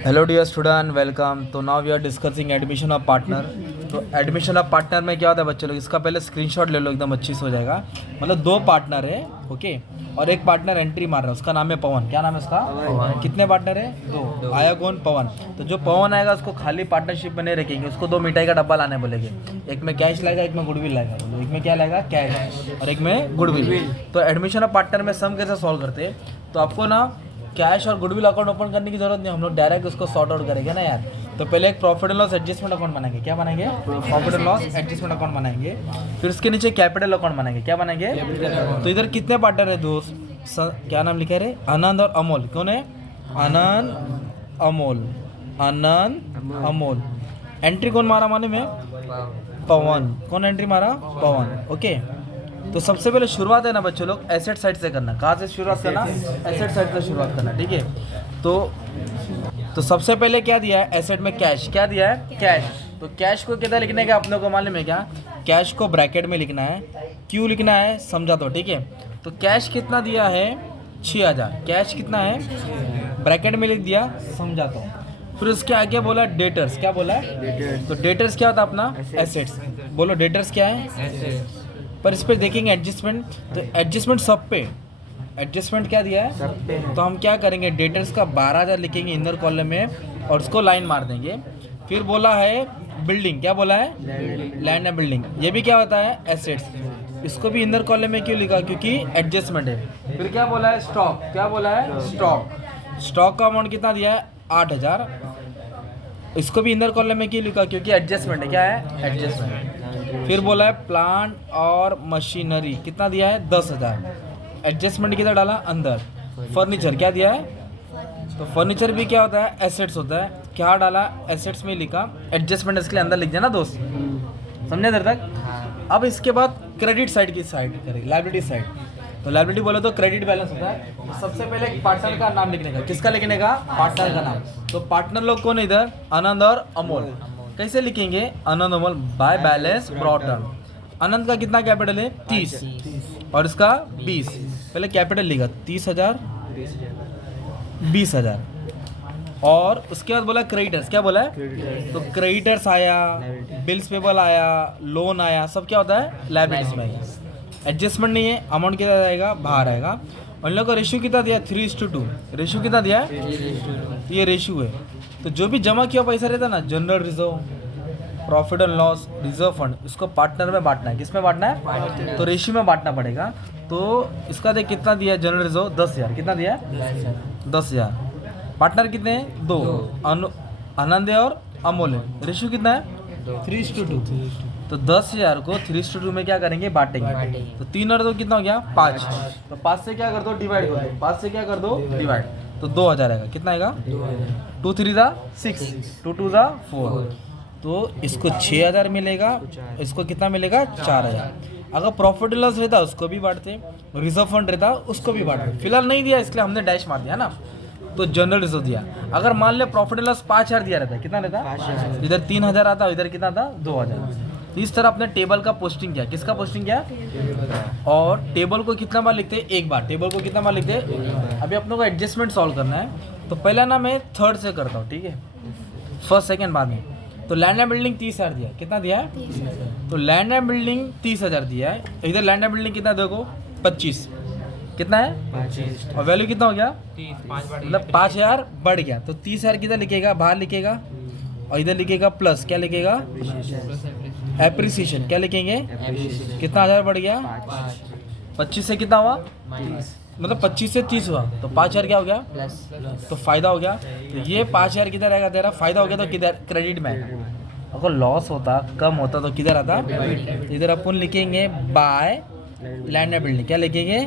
Hello dear student, welcome. तो now we are discussing admission of partner. तो admission of partner में क्या होता है बच्चे लोग, इसका पहले स्क्रीनशॉट ले लो, एकदम अच्छी से हो जाएगा। मतलब दो पार्टनर है, ओके, और एक पार्टनर एंट्री मार रहा है, उसका नाम है पवन। क्या नाम है उसका? पवन। कितने पार्टनर है? दो। आया कौन? पवन। तो जो पवन आएगा उसको खाली पार्टनरशिप में नहीं रखेंगे, उसको दो मिठाई का डब्बा लाने बोलेंगे। एक में कैश लाएगा, एक में गुडविल लाएगा। बोलो, एक में क्या लाएगा? कैश, और एक में गुडविल। तो एडमिशन ऑफ पार्टनर में सम कैसे सॉल्व करते हैं? तो आपको ना कैश और गुडविल अकाउंट ओपन करने की जरूरत नहीं, हम लोग डायरेक्ट उसको सॉर्ट आउट करेंगे ना यार। तो पहले एक profit and loss adjustment account बनाएंगे। क्या बनाएंगे? Profit and loss adjustment account बनाएंगे। फिर उसके नीचे कैपिटल अकाउंट बनाएंगे। क्या बनाएंगे? तो इधर कितने पार्टनर है दोस्त? क्या नाम लिखा है रे? आनंद और अमोल। कौन है? आनंद, अमोल। आनंद, अमोल। एंट्री कौन मारा मालूम है? पवन। कौन एंट्री मारा? पवन। ओके। तो सबसे पहले शुरुआत है ना बच्चों लोग, एसेट साइड से करना। कहाँ से शुरुआत करना? एसेट साइड से शुरुआत करना, ठीक है। तो सबसे पहले क्या दिया है एसेट में? कैश। क्या दिया है? कैश। तो कैश को कितना लिखने का आप लोगों को मालूम है क्या? कैश को ब्रैकेट में लिखना है। क्यों लिखना है समझा दो, ठीक है। तो कैश कितना दिया है? 6000। कैश कितना है? ब्रैकेट में लिख दिया, समझाता हूँ। फिर उसके आगे बोला डेटर्स। क्या बोला है? तो डेटर्स क्या होता है अपना? एसेट्स। बोलो डेटर्स क्या है? पर इस पर देखेंगे एडजस्टमेंट। तो एडजस्टमेंट सब पे, एडजस्टमेंट क्या दिया है? तो हम क्या करेंगे, डेटर्स का 12000 लिखेंगे इनर कॉलम में और उसको लाइन मार देंगे। फिर बोला है बिल्डिंग। क्या बोला है? Land and building. ये भी क्या होता है? एसेट्स। इसको भी इनर कॉलम में क्यों लिखा? क्योंकि एडजस्टमेंट है। फिर क्या बोला है? स्टॉक। क्या बोला है? स्टॉक। स्टॉक का अमाउंट कितना दिया है? 8000। इसको भी इनर कॉलम में क्यों लिखा? क्योंकि एडजस्टमेंट है। क्या है? एडजस्टमेंट। फिर बोला है प्लांट और मशीनरी। कितना दिया है? 10000। एडजस्टमेंट किधर डाला? अंदर। फर्नीचर क्या दिया है? तो फर्नीचर भी क्या होता है? एसेट्स होता है। क्या डाला? एसेट्स में लिखा। एडजस्टमेंट इसके लिए अंदर लिख दिया ना दोस्त, समझे देर तक? अब इसके बाद क्रेडिट साइड की साइड करेंगे, लाइबिलिटी साइड। तो लाइबिलिटी बोले तो क्रेडिट बैलेंस होता है। तो सबसे पहले पार्टनर का नाम लिखने का। किसका लिखने का? पार्टनर का नाम। तो पार्टनर लोग कौन है इधर? आनंद और अमोल। कैसे लिखेंगे? Anand Amol by balance brought down. Anand का कितना कैपिटल है? 30 और इसका 20। पहले कैपिटल लिखा 30,000, 20,000। और उसके बाद बोला क्रेडिटर्स। क्या बोला है? तो क्रेडिटर्स आया, बिल्स पेबल आया, लोन आया, सब क्या होता है? लायबिलिटीज में आएगा। एडजस्टमेंट नहीं है, अमाउंट कितना जाएगा? बाहर आएगा। और इन लोग का रेशियो कितना दिया? 3:2। रेशियो कितना दिया है? ये रेशियो है। तो जो भी जमा किया पैसा रहता है ना, general reserve, profit and loss, reserve fund, इसको पार्टनर में बांटना है। किस में बांटना है? तो रेशियो में बांटना पड़ेगा। तो इसका देख कितना दिया है जनरल रिजर्व? 10,000। कितना दिया? 10,000। पार्टनर कितने हैं? 2, आनंद और अमोल है। रेशियो कितना है? 3:2। तो 10,000 को 3:2 में क्या करेंगे? बांटेंगे। तो 3 और 2 कितना हो गया? 5। तो 5 से क्या कर दो? डिवाइड कर दो। 5 से क्या कर दो? डिवाइड। तो 2000 आएगा। कितना आएगा? 2 3 6, 2 2 4। तो इसको 6000 मिलेगा, इसको कितना मिलेगा? 4000। अगर प्रॉफिट लॉस रहता उसको भी बांटते, रिजर्व फंड रहता उसको भी बांटते। फिलहाल नहीं दिया इसलिए हमने डैश मार दिया ना, तो जनरल रिजर्व दिया। अगर मान ले प्रॉफिट लॉस 5000 दिया रहता, कितना रहता? इधर 3000 आता, इधर कितना था? 2000। तो इस तरह अपने टेबल का पोस्टिंग किया। किसका पोस्टिंग किया? और टेबल को कितना बार लिखते हैं? एक बार। टेबल को कितना बार लिखते हैं? अभी अपनों को एडजस्टमेंट सॉल्व करना है। तो पहला ना मैं थर्ड से करता हूँ, ठीक है, फर्स्ट सेकेंड बाद में। तो लैंड एंड बिल्डिंग 30,000 दिया। कितना दिया है? तो लैंड एंड बिल्डिंग 30,000 दिया है। इधर लैंड एंड बिल्डिंग कितना देखो? 25। कितना है? 25। और वैल्यू कितना हो गया? मतलब 5000 बढ़ गया। तो 30,000 किधर लिखेगा? बाहर लिखेगा। और इधर लिखेगा प्लस। क्या लिखेगा? एप्रिसिएशन। क्या लिखेंगे? कितना 1000 बढ़ गया? 25 से कितना हुआ? मतलब 25 से 30 हुआ, तो 5000 क्या हो गया? तो फायदा हो गया। तो ये 5000 किधर आएगा? तेरा फायदा हो गया तो किधर? क्रेडिट में आएगा। अगर लॉस होता, कम होता, तो किधर आता? इधर अपन लिखेंगे बाय लैंड एंड बिल्डिंग। क्या लिखेंगे?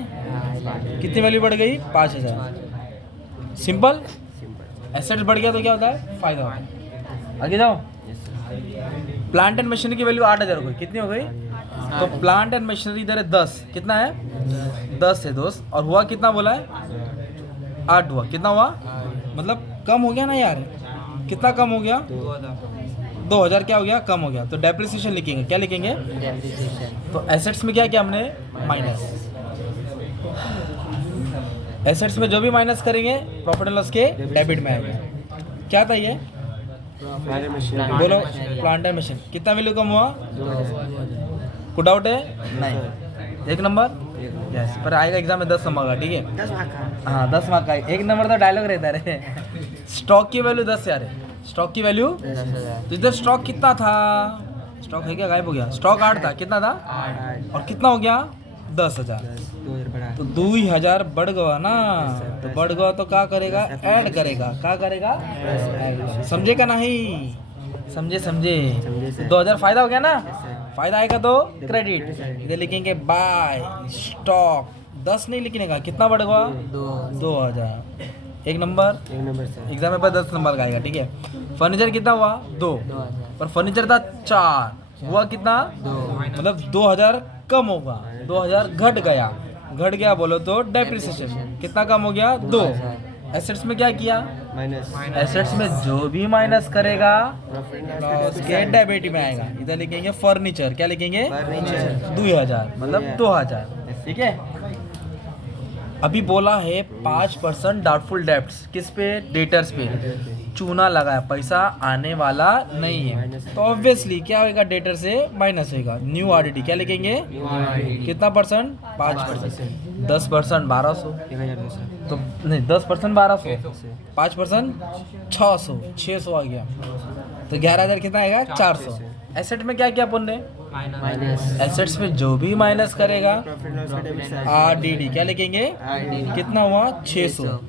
कितनी वैल्यू बढ़ गई? 5000। सिंपल। एसेट्स बढ़ गया तो क्या होता है? फायदा होता है। आगे जाओ। प्लांट एंड मशीनरी की वैल्यू 8000 हो गई। कितनी हो गई? तो प्लांट एंड मशीनरी इधर है 10। कितना है? 10 है दोस्त। और हुआ कितना बोला है? 8 हुआ। कितना हुआ? मतलब कम हो गया ना यार। कितना कम हो गया? 2000 क्या हो गया? कम हो गया। तो डेप्रिसिएशन लिखेंगे। क्या लिखेंगे? तो एसेट्स में क्या किया हमने? माइनस। एसेट्स में जो भी माइनस करेंगे प्रॉफिट एंड लॉस के डेबिट में आएगा। क्या था ये? बोलो, प्लांटर मशीन। कितना वैल्यू कम हुआ? कुछ डाउट है? नहीं। 1 नंबर यस, पर आएगा एग्जाम में 10 नंबर का, ठीक है? 10 मार्क का। हाँ 10 मार्क का। 1 नंबर तो डायलॉग रहता है। स्टॉक की वैल्यू 10,000 है। स्टॉक की वैल्यू 10,000। तो इधर स्टॉक कितना था? स्टॉक है क्या? गायब हो गया। स्टॉक 8 था, कितना था? 8। और कितना हो गया? 10,000। 2000 बढ़ा। तो 2000 बढ़ गया ना, तो बढ़ गया तो क्या करेगा? ऐड करेगा। क्या करेगा? ऐड। समझे का नहीं? समझे समझे। समझे सर। 2000 फायदा हो गया ना? सर। फायदा आएगा तो क्रेडिट। इधर लिखेंगे बाय स्टॉक। 10 नहीं लिखने का, कितना बढ़ गया? 2000। 1 नंबर। 1 number sir. एग्जाम में पर 10 नंबर का आएगा, ठीक है? फर्नीचर कितना हुआ? 2। 2000। पर फर्नीचर था 4, हुआ कितना? 2। मतलब 2000 कम होगा। 2000 घट गया। घट गया बोलो तो डेप्रिसिएशन। कितना कम हो गया? 2। एसेट्स में क्या किया? माइनस। एसेट्स में जो भी माइनस करेगा प्रॉफिट लॉस के डेबिट में आएगा। इधर लिखेंगे फर्नीचर। क्या लिखेंगे? फर्नीचर। 2000 मतलब 2000, ठीक है? अभी बोला है 5% डाउटफुल डेब्ट्स। किस पे? डेटर्स पे। चूना लगाया, पैसा आने वाला नहीं है, तो ऑब्वियसली क्या होगा? डेटर से माइनस होगा। न्यू आरडीडी क्या लिखेंगे? कितना परसेंट? 5%। 10% 1200। 1000 सर। तो नहीं 10% 1200, 5% 600, 600 आ गया। तो 11,000 कितना आएगा? 400। एसेट में क्या क्या अपन ने? माइनस। एसेट्स में जो भी माइनस करेगा प्रॉफिट लॉस का डेबिट साइड। आरडीडी क्या लिखेंगे? कितना हुआ? 600।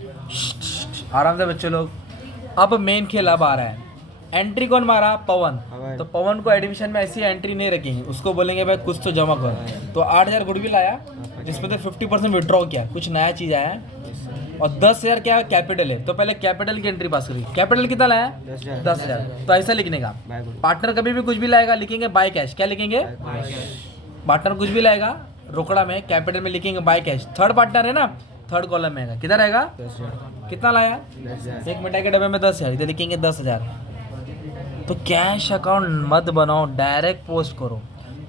आराम से बच्चे लोग। अब मेन खेल अब आ रहा है। एंट्री कौन मारा? पवन। तो पवन को एडमिशन में ऐसी एंट्री नहीं रखेंगे, उसको बोलेंगे भाई कुछ तो जमा कर। तो 8000 गुडविल आया, जिसमें तो 50% विड्रॉ किया, कुछ नया चीज आया। और 10,000 क्या कैपिटल है, तो पहले कैपिटल की एंट्री पास करी। कैपिटल कितना लाया? 10,000। तो ऐसा लिखने का। पार्टनर कभी भी कुछ भी लाएगा, लिखेंगे बाय कैश। क्या लिखेंगे? पार्टनर कुछ भी लाएगा रोकड़ा में, कैपिटल में लिखेंगे बाय कैश। थर्ड पार्टनर है ना, थर्ड कॉलम में आएगा। किधर आएगा? 10,000। कितना लाया? 10,000। एक मिठाई के डब्बे में 10,000, इधर लिखेंगे 10,000। तो कैश अकाउंट मत बनाओ, डायरेक्ट पोस्ट करो।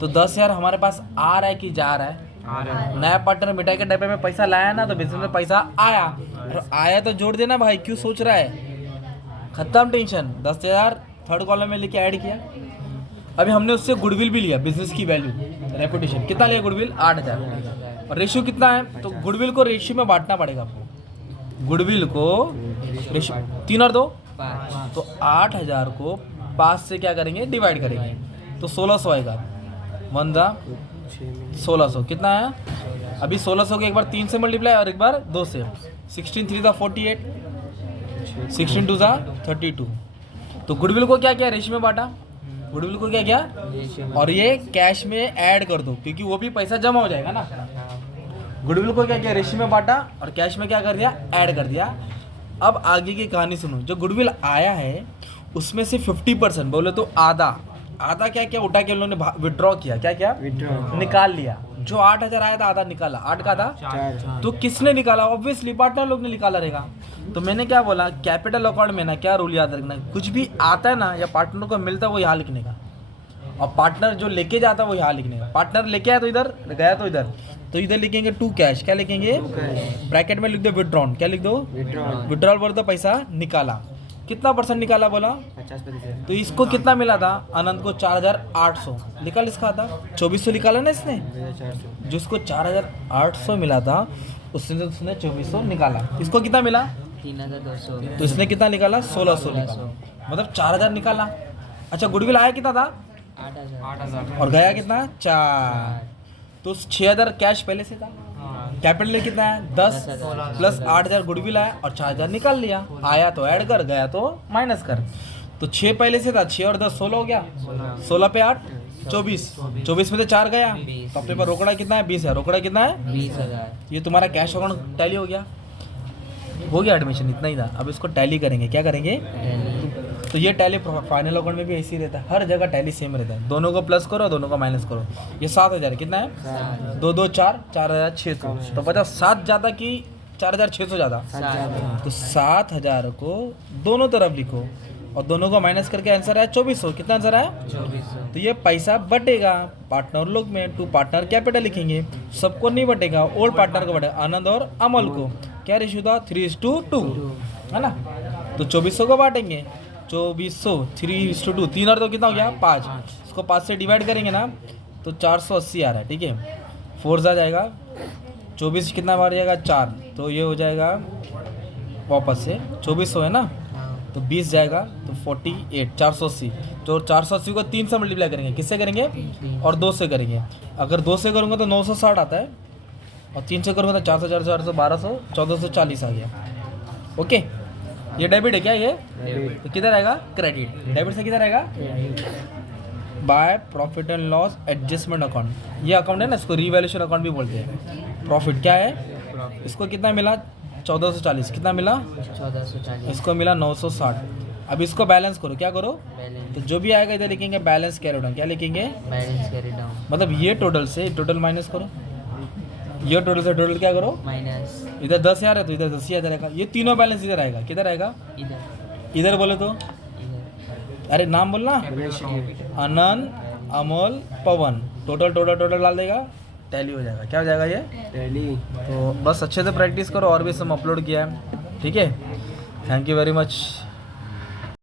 तो 10,000 हमारे पास आ रहा है कि जा रहा है? नया पार्टनर मिठाई के डब्बे में पैसा लाया ना, तो बिजनेस में पैसा आया। और आया तो जोड़ देना भाई, क्यों सोच रहा है? खत्म टेंशन। 10,000 थर्ड कॉलम में लिखे ऐड किया। अभी हमने उससे गुडविल भी लिया, बिजनेस की वैल्यू, रेपुटेशन। कितना लिया गुडविल? 8,000। और रेशियो कितना है? तो गुडविल को रेशियो में बांटना पड़ेगा आपको। गुडविल को रेशियो 3 और 2, तो 8,000 को 5 से क्या करेंगे? डिवाइड करेंगे, तो 1600 आएगा। 1 जा 1600। कितना आया? अभी 1600 को एक बार 3 से मल्टीप्लाई और एक बार 2 से। 16 3 जा 48, 16 2 जा 32। तो गुडविल को क्या किया? रेशियो में बांटा। गुडविल को क्या किया? और ये कैश में ऐड कर दो, क्योंकि वो भी पैसा जमा हो जाएगा ना। गुडविल को क्या किया? रेशियो में बांटा और कैश में क्या कर दिया? ऐड कर दिया। अब आगे की कहानी सुनो। जो गुडविल आया है उसमें से 50% बोले तो आधा क्या क्या उठा के उन्होंने विड्रॉ किया। क्या क्या? विड्रॉ। निकाल लिया। जो 8,000 आया था आधा निकाला। 8 का था 4। तो किसने निकाला? ऑब्वियसली पार्टनर लोग ने निकाला रहेगा। तो मैंने क्या बोला, कैपिटल अकाउंट में ना क्या रूल याद रखना, कुछ भी आता है ना या पार्टनर को मिलता है वो यहाँ लिखने का, और पार्टनर जो लेके जाता है वो यहाँ लिखने का। पार्टनर लेके आया तो इधर, गया तो इधर, तो इधर लिखेंगे टू कैश। क्या लिखेंगे? ब्रैकेट में लिख दो विड्रॉन। क्या लिख दो? विड्रॉल बोल दो पैसा निकाला। कितना परसेंट निकाला बोला? 50%। तो इसको कितना मिला था? अनंत को 4,800 निकाल इसका था। 2400 निकाला ना इसने। 400। जिसको 4,800 मिला था उसने 2400 निकाला। इसको कितना मिला? 3,200। तो इसने कितना निकाला? 1,600 निकाला, मतलब 4,000 निकाला। अच्छा गुडविल आया कितना था? 8,000। और गया कितना? 4। तो 6,000 कैश पहले से था। कैपिटल कितना है? 10 प्लस 8,000 गुडविल आया और 4,000 निकाल लिया। आया तो ऐड कर, गया तो माइनस कर। तो 6 पहले से था, 6 और 10 16 हो गया। 16 पे 8 24, 24 में से 4 गया तो अपने पर रोकड़ा कितना है? 20,000। रोकड़ा कितना है? 20,000। ये तुम्हारा कैश अकाउंट टैली हो गया। एडमिशन इतना ही था। अब इसको टैली करेंगे। क्या करेंगे? तो ये टैली फाइनल अकाउंट में भी ऐसे ही रहता है, हर जगह टैली सेम रहता है। दोनों को प्लस करो, दोनों को माइनस करो। ये 7,000 कितना है? 2 2 4 4,600। तो बताओ 7 ज़्यादा कि 4,600 ज़्यादा? तो 7,000 को दोनों तरफ लिखो और दोनों को माइनस करके आंसर है 2400। कितना आंसर है? 2400। तो ये पैसा बटेगा पार्टनर लोग में। टू पार्टनर कैपिटल लिखेंगे, सबको नहीं बटेगा, ओल्ड पार्टनर को बटेगा, आनंद और अमल को। क्या रेशियो था? 3:2 है ना। तो 2400 को बांटेंगे, 2400 3:2, 3 और 2 कितना हो गया 5, इसको 5 से डिवाइड करेंगे ना तो 480 आ रहा है, ठीक है। 4 जा जाएगा, 24 कितना बार जाएगा 4, तो ये हो जाएगा वापस से 2400 है ना, हाँ तो 20 जाएगा तो 48, 480। तो 480 को 3 से मल्टीप्लाई करेंगे, किससे करेंगे और 2 से करेंगे। अगर 2 से करूँगा तो 960 आता है, और 3 से करूँगा तो 400 400 1200 1440 आ गया। ओके, ये डेबिट है क्या ये, तो किधर आएगा क्रेडिट, डेबिट से किधर आएगा by profit and loss adjustment account. ये अकाउंट है ना, इसको रीवैल्यूएशन अकाउंट भी बोलते हैं। प्रॉफिट क्या है, इसको कितना मिला 1440, कितना मिला 1440 इसको मिला 960। अब इसको बैलेंस करो, क्या करो, बैलेंस तो जो भी आएगा इधर लिखेंगे बैलेंस कैरी डाउन, क्या लिखेंगे बैलेंस कैरी डाउन मतलब ये टोटल से टोटल माइनस करो, ये टोटल से टोटल क्या करो, माइनस इधर 10,000 है तो इधर 10,000 आएगा, ये तीनों बैलेंस इधर आएगा, किधर आएगा इधर इधर बोले तो, इधर अरे नाम बोलना, अनन अमोल पवन, टोटल टोटल टोटल डाल देगा, टैली हो जाएगा। क्या हो जाएगा ये टैली। तो बस अच्छे से प्रैक्टिस करो, और भी सब अपलोड किया है, ठीक है। Thank you very much.